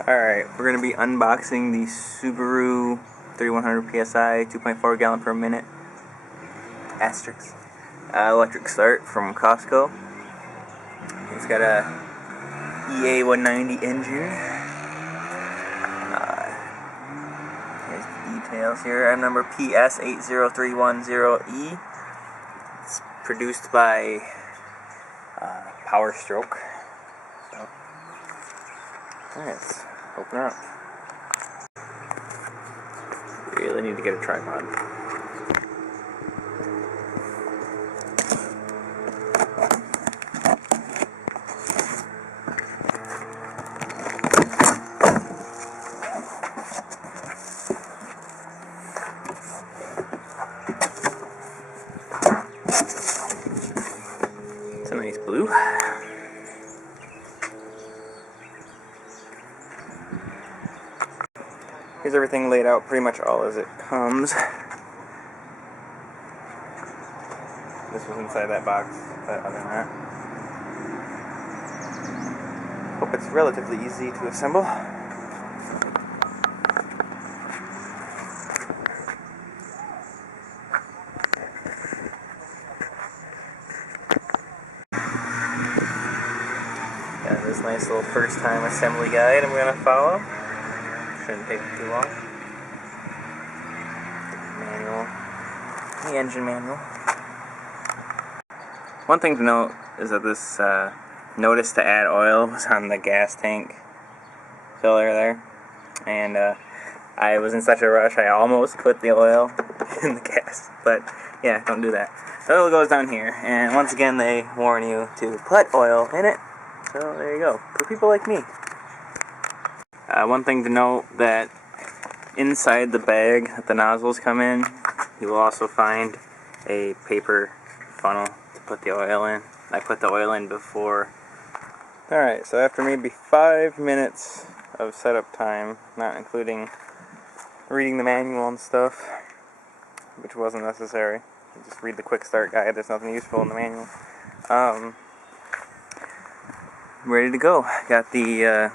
Alright, we're going to be unboxing the Subaru 3100 PSI 2.4 gallon per minute asterisk electric start from CostCo. It's got a EA190 engine. Here's the details here. I have number PS80310EP8. It's produced by Power Stroke. So, alright, let's open it up. Really need to get a tripod. It's a nice blue. Here's everything laid out pretty much all as it comes. This was inside that box, but other than that, hope it's relatively easy to assemble. Got this nice little first time assembly guide I'm going to follow. Shouldn't take too long. Manual. The engine manual. One thing to note is that this notice to add oil was on the gas tank filler there. And I was in such a rush I almost put the oil in the gas. But yeah, don't do that. The oil goes down here. And once again they warn you to put oil in it. So there you go. For people like me. One thing to note, that inside the bag that the nozzles come in, you will also find a paper funnel to put the oil in. I put the oil in before. Alright, so after maybe 5 minutes of setup time, not including reading the manual and stuff, which wasn't necessary, you just read the quick start guide, there's nothing useful in the manual. Ready to go. Got the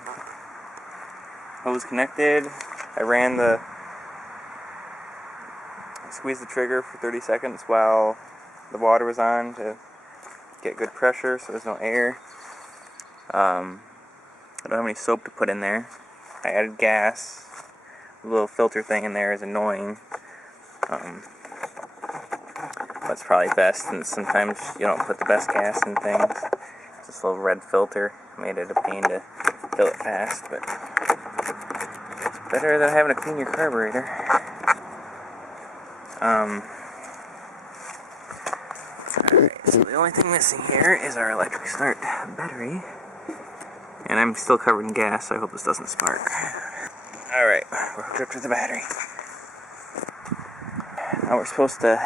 hose connected. I squeezed the trigger for 30 seconds while the water was on to get good pressure so there's no air. I don't have any soap to put in there. I added gas. The little filter thing in there is annoying. That's probably best, and sometimes you don't put the best gas in things. This little red filter made it a pain to fill it fast, but better than having to clean your carburetor. Alright, so the only thing missing here is our electric start battery. And I'm still covered in gas, so I hope this doesn't spark. Alright, we're hooked up to the battery. Now we're supposed to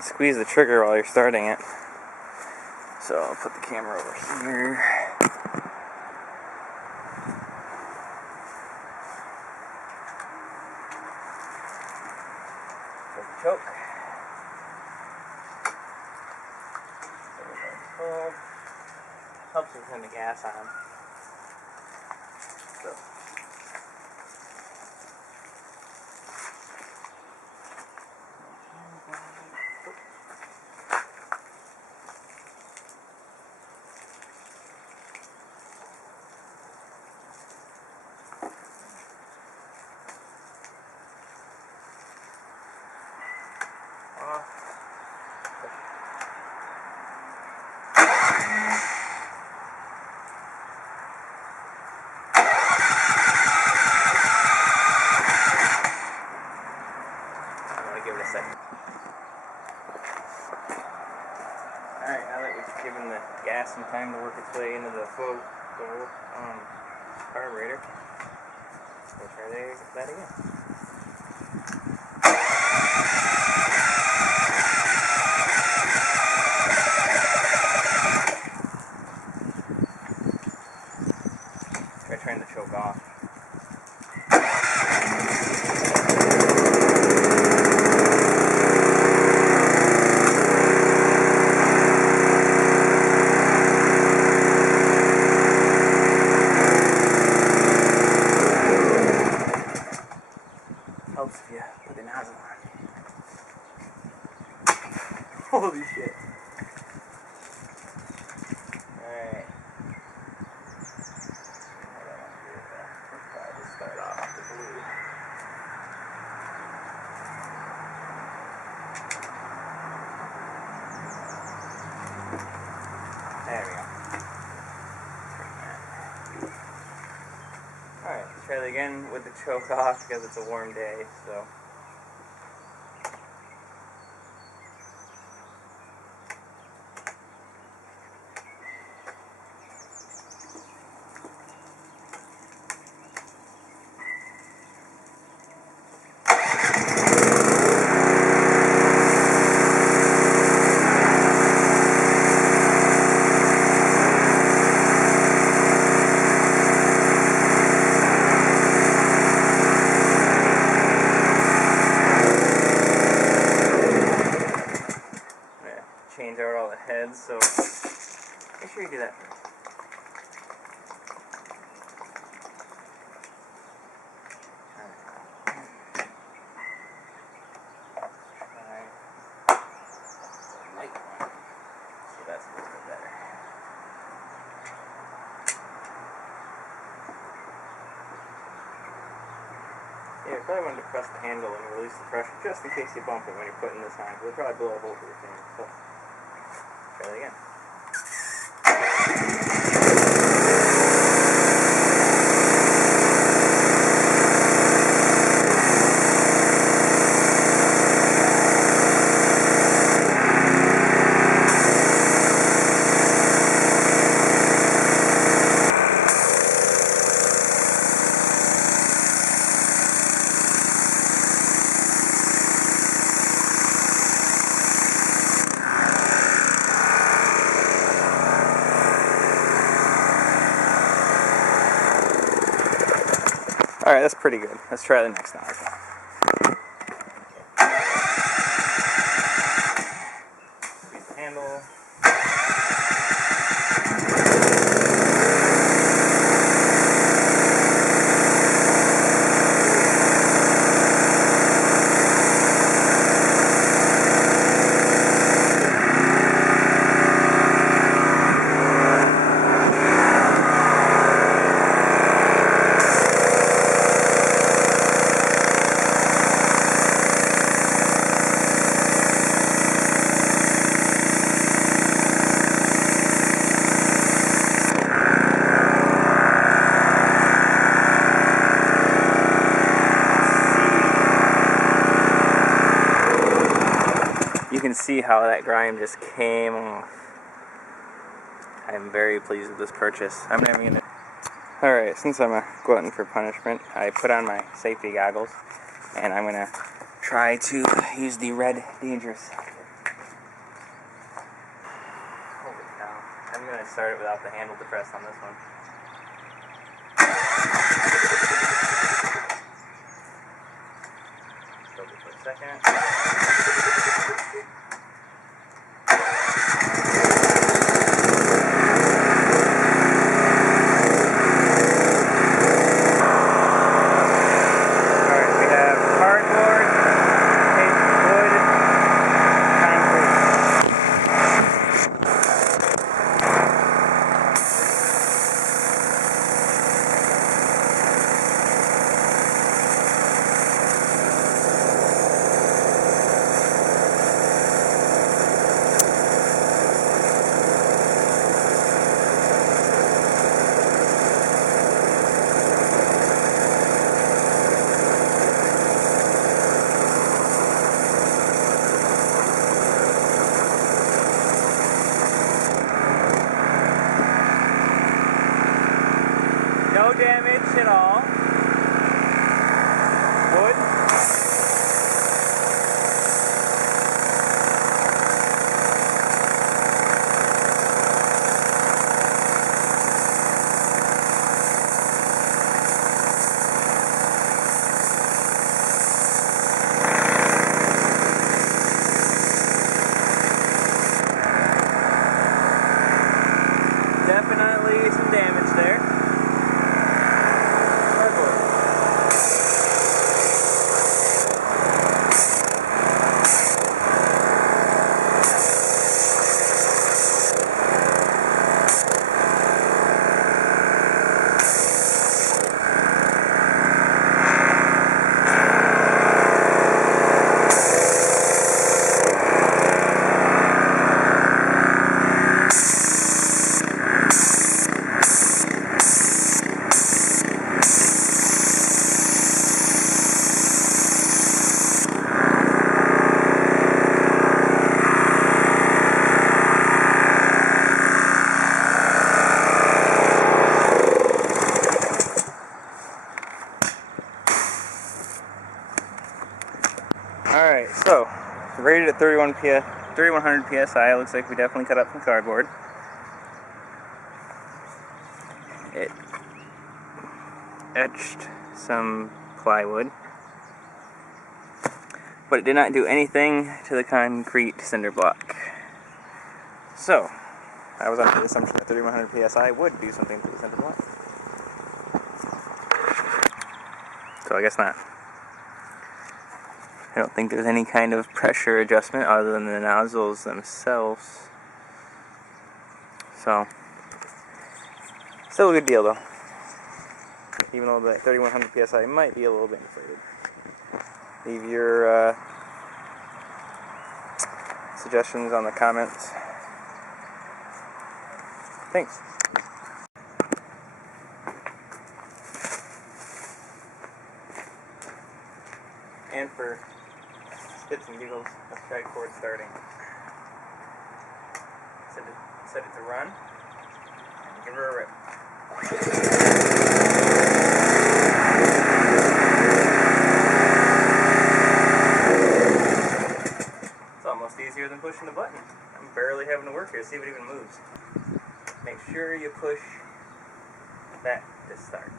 squeeze the trigger while you're starting it. So I'll put the camera over here. Choke. Helps you turn the gas on. So. Alright, now that we've given the gas some time to work its way into the flow carburetor, we'll try that again. Try turning the choke off. try that again with the choke off because it's a warm day, so. Change out all the heads, so make sure you do that first. Try the light one. So that's a little bit better. Yeah, you probably want to press the handle and release the pressure just in case you bump it when you're putting this on, because it'll probably blow a hole through your finger. So. Try that again. Alright, that's pretty good. Let's try the next nozzle. Squeeze the handle. You can see how that grime just came off. I'm very pleased with this purchase. I'm never gonna. Alright, since I'm a glutton for punishment, I put on my safety goggles and I'm gonna try to use the red dangerous. Holy cow. I'm gonna start it without the handle depressed on this one. Hold it for a second. No damage at all. Wood. Definitely some damage there. So, rated at 3100 PSI, looks like we definitely cut up some cardboard. It etched some plywood, but it did not do anything to the concrete cinder block. So, I was under the assumption that 3100 PSI would do something to the cinder block. So I guess not. I don't think there's any kind of pressure adjustment other than the nozzles themselves. So, still a good deal though. Even though that 3100 PSI might be a little bit inflated. Leave your suggestions on the comments. Thanks. And for spits and giggles, let's try cord starting. Set it to run, and give her a rip. It's almost easier than pushing the button. I'm barely having to work here, see if it even moves. Make sure you push that to start.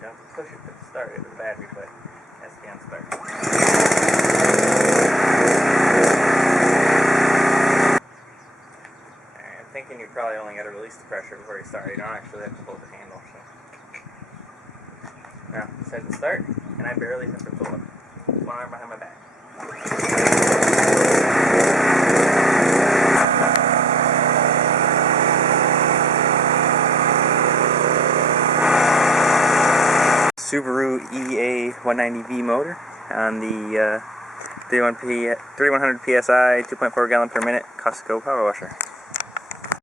You don't have to push it to start it with the battery, but that's the on start. Alright, I'm thinking you probably only got to release the pressure before you start. You don't actually have to hold the handle. So. Now, set it to start, and I barely have to pull it. One arm behind my back. Subaru EA190V motor on the 3100 PSI 2.4 gallon per minute CostCo power washer.